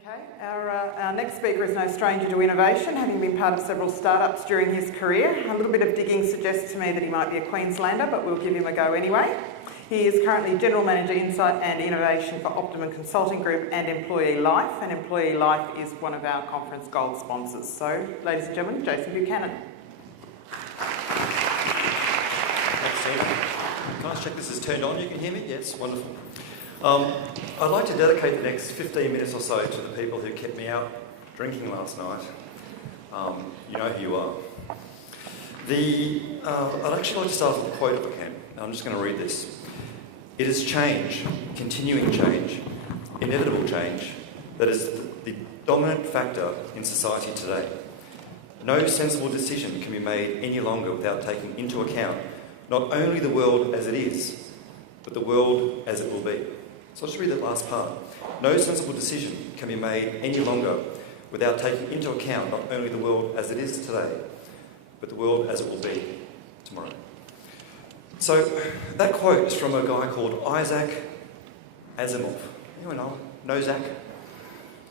Okay, our next speaker is no stranger to innovation, having been part of several startups during his career. A little bit of digging suggests to me that he might be a Queenslander, but we'll give him a go anyway. He is currently General Manager Insight and Innovation for Optimum Consulting Group and Employee Life, and Employee Life is one of our conference gold sponsors. So, ladies and gentlemen, Jason Buchanan. Thanks, Steve. Can I check this is turned on? You can hear me? Yes, wonderful. I'd like to dedicate the next 15 minutes or so to the people who kept me out drinking last night. You know who you are. I'd actually like to start with a quote if I can. I'm just going to read this. It is change, continuing change, inevitable change, that is the dominant factor in society today. No sensible decision can be made any longer without taking into account not only the world as it is, but the world as it will be. So I'll just read that last part. No sensible decision can be made any longer without taking into account not only the world as it is today, but the world as it will be tomorrow. So that quote is from a guy called Isaac Asimov. Anyone know Zach?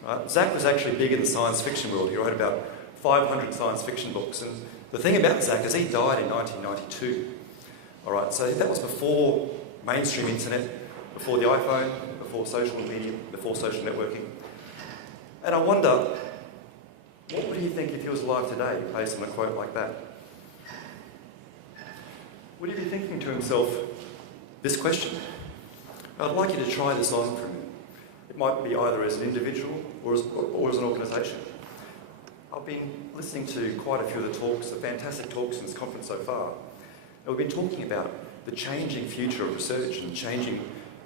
Right. Zach was actually big in the science fiction world. He wrote about 500 science fiction books. And the thing about Zach is he died in 1992. All right, so that was before mainstream internet, before the iPhone, before social media, before social networking. And I wonder, what would he think if he was alive today, based on a quote like that? Would he be thinking to himself this question? I'd like you to try this on for a minute. It might be either as an individual or as an organisation. I've been listening to quite a few of the talks, the fantastic talks in this conference so far. And we've been talking about the changing future of research and changing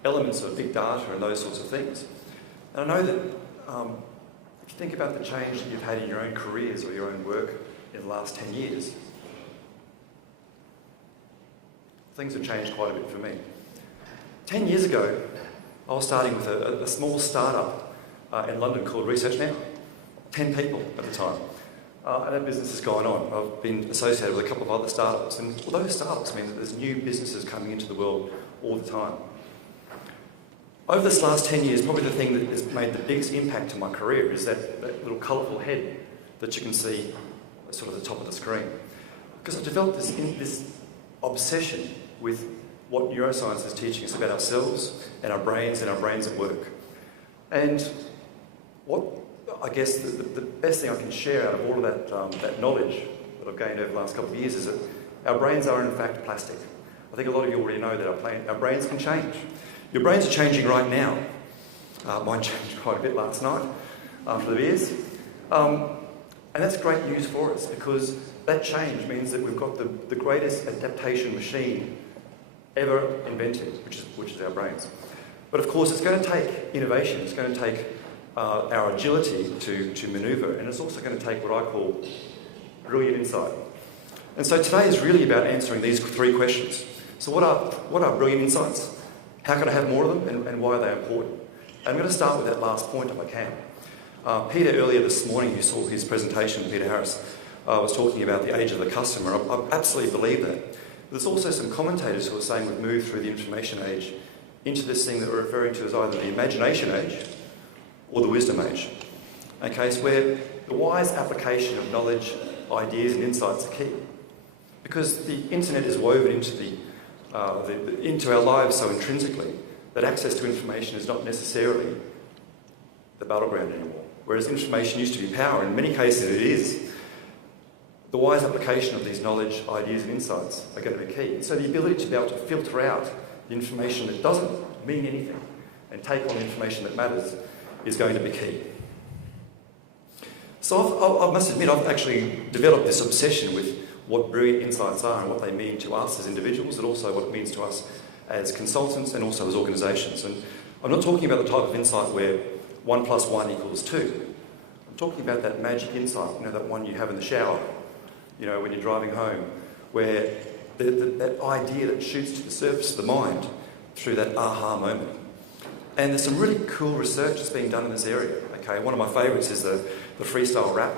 elements of big data and those sorts of things. And I know that if you think about the change that you've had in your own careers or your own work in the last 10 years, things have changed quite a bit for me. 10 years ago, I was starting with a small startup in London called Research Now. 10 people at the time. And that business has gone on. I've been associated with a couple of other startups, and those startups mean that there's new businesses coming into the world all the time. Over this last 10 years, probably the thing that has made the biggest impact to my career is that little colourful head that you can see at sort of the top of the screen. Because I've developed this obsession with what neuroscience is teaching us about ourselves and our brains at work. And what I guess the best thing I can share out of all of that knowledge that I've gained over the last couple of years is that our brains are in fact plastic. I think a lot of you already know that our brains can change. Your brains are changing right now. Mine changed quite a bit last night after the beers. And that's great news for us because that change means that we've got the greatest adaptation machine ever invented, which is our brains. But of course, it's going to take innovation. It's going to take our agility to manoeuvre, and it's also going to take what I call brilliant insight. And so today is really about answering these three questions. So what are brilliant insights? How can I have more of them, and why are they important? And I'm going to start with that last point if I can. Peter, earlier this morning, you saw his presentation, Peter Harris, was talking about the age of the customer. I absolutely believe that. But there's also some commentators who are saying we've moved through the information age into this thing that we're referring to as either the imagination age or the wisdom age. Okay, so where the wise application of knowledge, ideas and insights are key. Because the internet is woven into into our lives so intrinsically that access to information is not necessarily the battleground anymore. Whereas information used to be power, and in many cases it is. The wise application of these knowledge, ideas and insights are going to be key. So the ability to be able to filter out the information that doesn't mean anything and take on the information that matters is going to be key. So I must admit, I've actually developed this obsession with what brilliant insights are and what they mean to us as individuals, and also what it means to us as consultants and also as organisations. And I'm not talking about the type of insight where 1 + 1 = 2. I'm talking about that magic insight, that one you have in the shower, when you're driving home, where that idea that shoots to the surface of the mind through that aha moment. And there's some really cool research that's being done in this area. Okay, one of my favourites is the freestyle rap.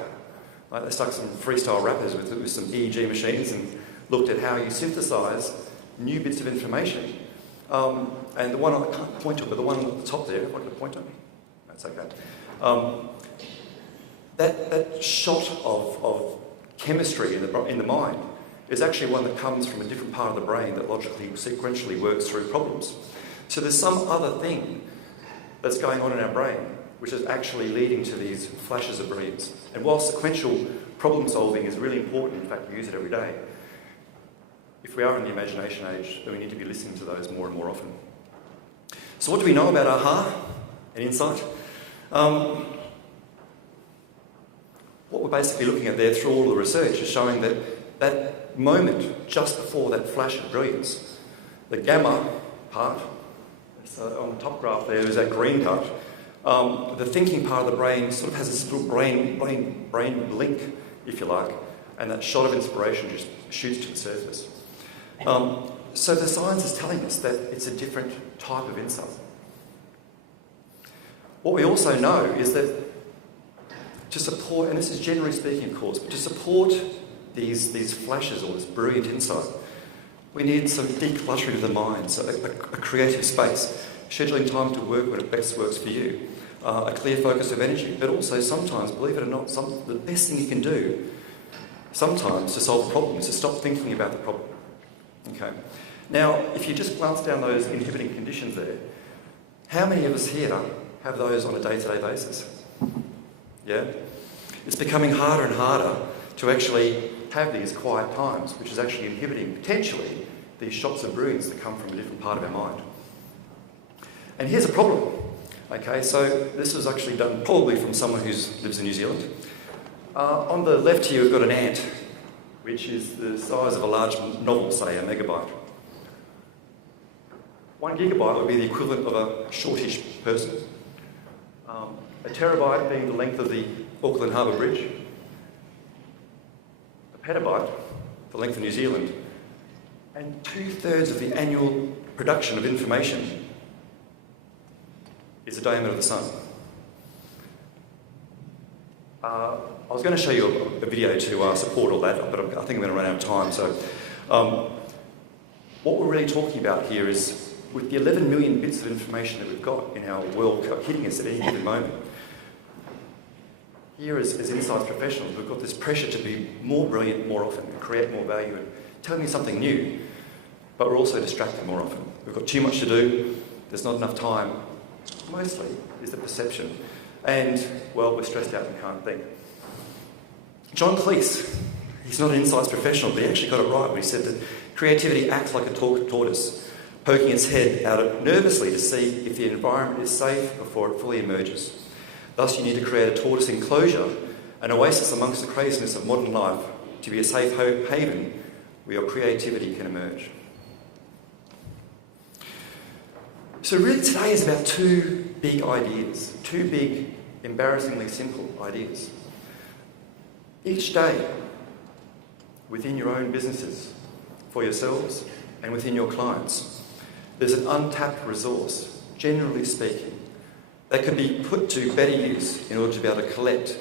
Right, they stuck some freestyle rappers with some EEG machines and looked at how you synthesise new bits of information. And the one I can't point to, but the one at the top there, if I could point to me. That's okay. That shot of chemistry in the mind is actually one that comes from a different part of the brain that logically, sequentially works through problems. So there's some other thing that's going on in our brain which is actually leading to these flashes of brilliance. And while sequential problem solving is really important, in fact we use it every day, if we are in the imagination age, then we need to be listening to those more and more often. So what do we know about aha and insight? What we're basically looking at there through all the research is showing that that moment just before that flash of brilliance, the gamma part, so on the top graph there is that green part, the thinking part of the brain sort of has this little brain blink, if you like, and that shot of inspiration just shoots to the surface. So the science is telling us that it's a different type of insight. What we also know is that to support, and this is generally speaking of course, but to support these flashes or this brilliant insight, we need some decluttering of the mind, so a creative space, scheduling time to work when it best works for you, a clear focus of energy, but also sometimes, believe it or not, the best thing you can do sometimes to solve a problem is to stop thinking about the problem. Okay. Now, if you just glance down those inhibiting conditions there, how many of us here have those on a day-to-day basis? Yeah? It's becoming harder and harder to actually have these quiet times, which is actually inhibiting, potentially, these shots of brilliance that come from a different part of our mind. And here's a problem. Okay, so this was actually done probably from someone who lives in New Zealand. On the left here, we've got an ant, which is the size of a large novel, say, a megabyte. 1 gigabyte would be the equivalent of a shortish person. A terabyte being the length of the Auckland Harbour Bridge. A petabyte, the length of New Zealand. And 2/3 of the annual production of information is the diameter of the sun. I was going to show you a video to support all that, but I think I'm going to run out of time. So what we're really talking about here is with the 11 million bits of information that we've got in our world hitting us at any given moment, here as insights professionals, we've got this pressure to be more brilliant more often, and create more value and tell me something new, but we're also distracted more often. We've got too much to do, there's not enough time. Mostly is the perception. And, well, we're stressed out and can't think. John Cleese, he's not an insights professional, but he actually got it right when he said that creativity acts like a tortoise, poking its head out nervously to see if the environment is safe before it fully emerges. Thus, you need to create a tortoise enclosure, an oasis amongst the craziness of modern life, to be a safe haven where your creativity can emerge. So really today is about two big ideas, two big, embarrassingly simple ideas. Each day, within your own businesses, for yourselves and within your clients, there's an untapped resource, generally speaking, that can be put to better use in order to be able to collect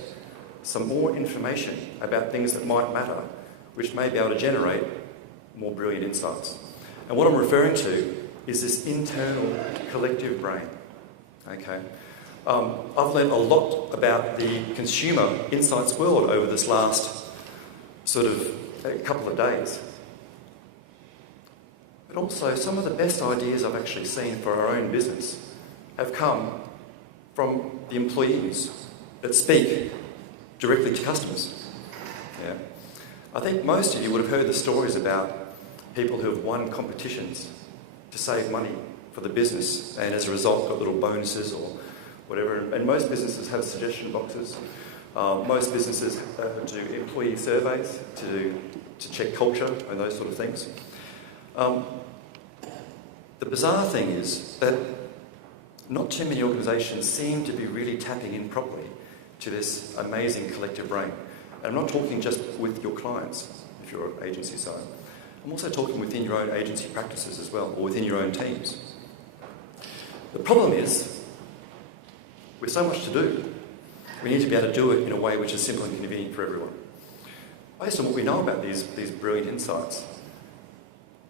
some more information about things that might matter, which may be able to generate more brilliant insights. And what I'm referring to is this internal collective brain. Okay, I've learned a lot about the consumer insights world over this last sort of couple of days. But also, some of the best ideas I've actually seen for our own business have come from the employees that speak directly to customers. Yeah. I think most of you would have heard the stories about people who have won competitions to save money for the business and as a result got little bonuses or whatever. And most businesses have suggestion boxes. Most businesses do employee surveys to check culture and those sort of things. The bizarre thing is that not too many organisations seem to be really tapping in properly to this amazing collective brain. And I'm not talking just with your clients, if you're an agency side. I'm also talking within your own agency practices as well, or within your own teams. The problem is, with so much to do, we need to be able to do it in a way which is simple and convenient for everyone. Based on what we know about these brilliant insights,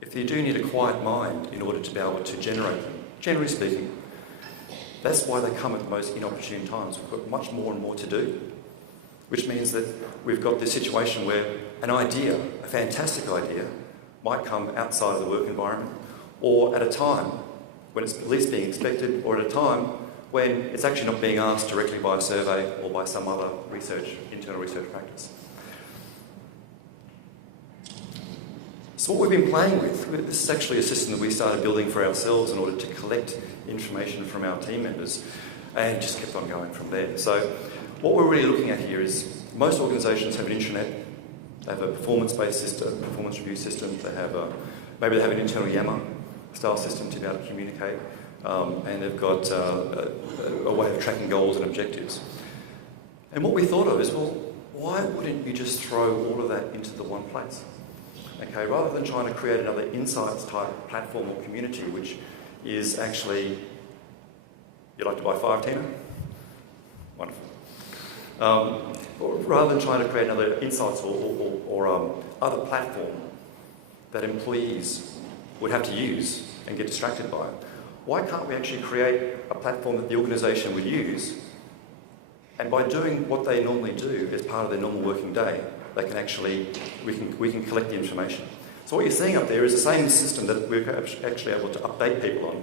if you do need a quiet mind in order to be able to generate them, generally speaking, That's why they come at the most inopportune times. We've got much more and more to do, which means that we've got this situation where an idea, a fantastic idea, might come outside of the work environment, or at a time when it's least being expected, or at a time when it's actually not being asked directly by a survey or by some other internal research practice. So what we've been playing with, this is actually a system that we started building for ourselves in order to collect information from our team members, and just kept on going from there. So what we're really looking at here is most organisations have an intranet, they have a performance-based system, performance review system, they have maybe they have an internal Yammer style system to be able to communicate, and they've got a way of tracking goals and objectives. And what we thought of is, well, why wouldn't you just throw all of that into the one place? Okay, rather than trying to create another insights type platform or community, which is actually, you like to buy 5, Tina? Wonderful. Or rather than trying to create another insights or other platform that employees would have to use and get distracted by, why can't we actually create a platform that the organisation would use, and by doing what they normally do as part of their normal working day, they can actually, we can collect the information. So what you're seeing up there is the same system that we're actually able to update people on.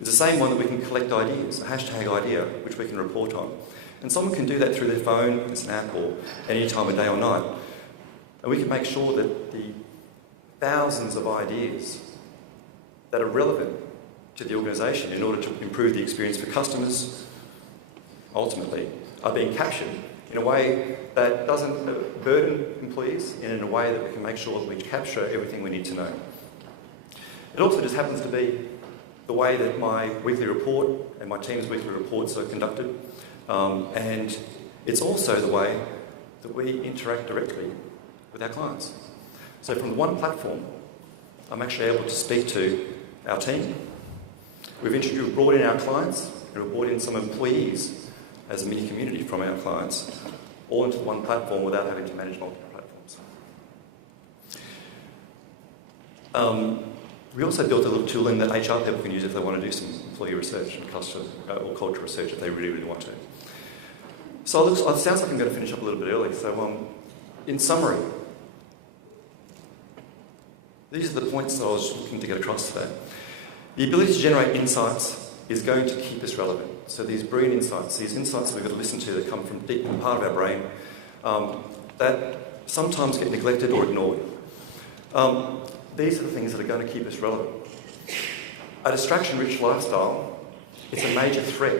It's the same one that we can collect ideas, a hashtag idea, which we can report on. And someone can do that through their phone, it's an app, or any time of day or night. And we can make sure that the thousands of ideas that are relevant to the organisation in order to improve the experience for customers, ultimately, are being captured in a way that doesn't burden employees, and in a way that we can make sure that we capture everything we need to know. It also just happens to be the way that my weekly report and my team's weekly reports are conducted, and it's also the way that we interact directly with our clients. So from one platform, I'm actually able to speak to our team. We've brought in our clients, and we've brought in some employees as a mini community from our clients, all into one platform without having to manage multiple platforms. We also built a little tooling that HR people can use if they want to do some employee research and customer or culture research if they really, really want to. So it sounds like I'm going to finish up a little bit early. So in summary, these are the points that I was looking to get across today. The ability to generate insights is going to keep us relevant. So these brilliant insights, these insights that we've got to listen to that come from deep in part of our brain, that sometimes get neglected or ignored. These are the things that are going to keep us relevant. A distraction-rich lifestyle, it's a major threat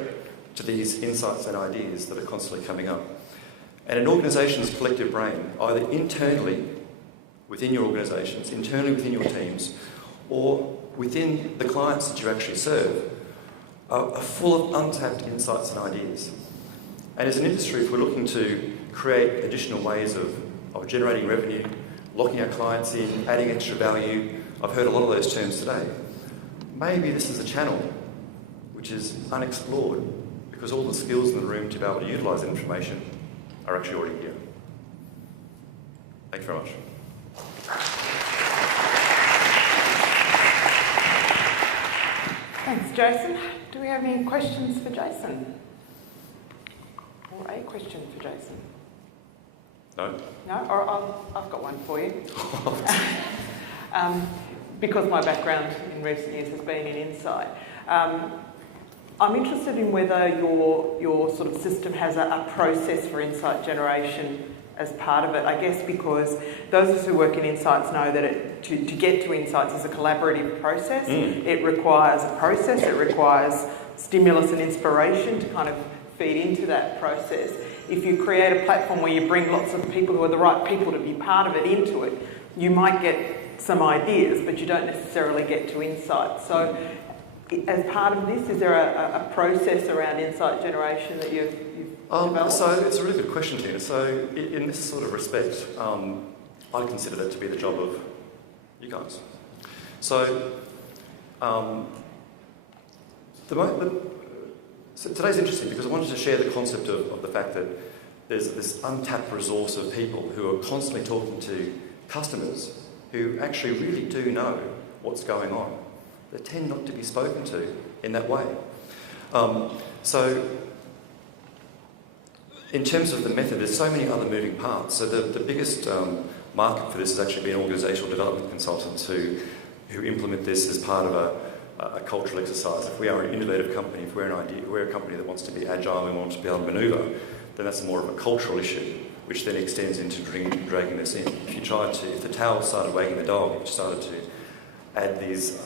to these insights and ideas that are constantly coming up. And an organisation's collective brain, either internally within your organisations, internally within your teams, or within the clients that you actually serve, are full of untapped insights and ideas. And as an industry, if we're looking to create additional ways of generating revenue, locking our clients in, adding extra value, I've heard a lot of those terms today, maybe this is a channel which is unexplored because all the skills in the room to be able to utilise that information are actually already here. Thanks very much. Thanks, Jason. Do we have any questions for Jason? Or a question for Jason? No? No? Or I've got one for you. Because my background in recent years has been in insight, I'm interested in whether your sort of system has a process for insight generation as part of it. I guess because those of us who work in insights know that to get to insights is a collaborative process. It requires a process, it requires stimulus and inspiration to kind of feed into that process. If you create a platform where you bring lots of people who are the right people to be part of it into it, you might get some ideas, but you don't necessarily get to insights. So as part of this, is there a process around insight generation that you've developed? So it's a really good question, Tina. So in this sort of respect, I consider that to be the job of you guys. So, so today's interesting because I wanted to share the concept of the fact that there's this untapped resource of people who are constantly talking to customers who actually really do know what's going on. They tend not to be spoken to in that way. So in terms of the method, there's so many other moving parts. So the biggest market for this has actually been organisational development consultants who implement this as part of a cultural exercise. If we are an innovative company, if we're a company that wants to be agile and wants to be able to manoeuvre, then that's more of a cultural issue, which then extends into dragging this in. If the tail started wagging the dog, if you started to add these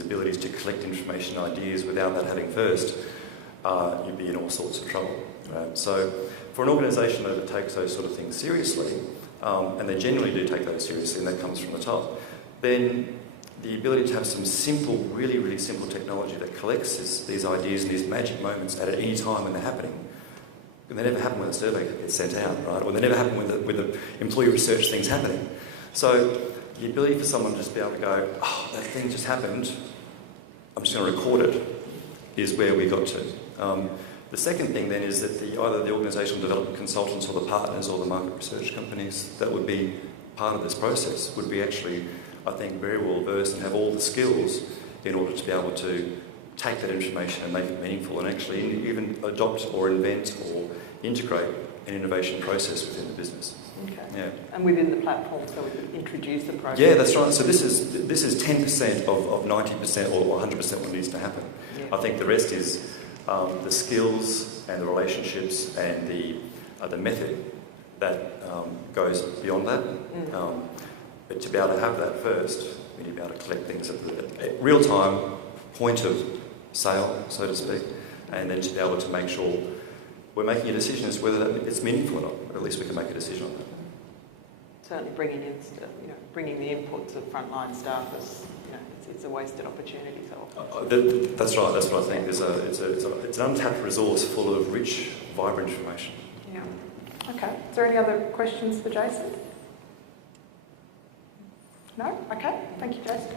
abilities to collect information, ideas without that having first, you'd be in all sorts of trouble. Right? So for an organisation that takes those sort of things seriously, and they genuinely do take those seriously, and that comes from the top, then the ability to have some simple, really, really simple technology that collects these ideas and these magic moments at any time when they're happening. And they never happen when the survey gets sent out, right? Or they never happen when the employee research thing's happening. So the ability for someone to just be able to go, oh, that thing just happened, I'm just going to record it, is where we got to. The second thing then is that either the organisational development consultants or the partners or the market research companies that would be part of this process would be actually, I think, very well versed and have all the skills in order to be able to take that information and make it meaningful and actually even adopt or invent or integrate an innovation process within the business. Okay. Yeah. And within the platform, so we could introduce the process. Yeah, that's right. So this is 10% of 90% or 100% what needs to happen. Yeah. I think the rest is the skills and the relationships and the method that goes beyond that. But to be able to have that first, we need to be able to collect things at the real-time point of sale, so to speak, and then to be able to make sure we're making a decision as to whether it's meaningful or not, or at least we can make a decision on that. Certainly bringing the inputs of frontline staff is, it's a wasted opportunity. So that's right. That's what I think. It's an untapped resource full of rich, vibrant information. Yeah. Okay. Is there any other questions for Jason? No? Okay. Thank you, Jason.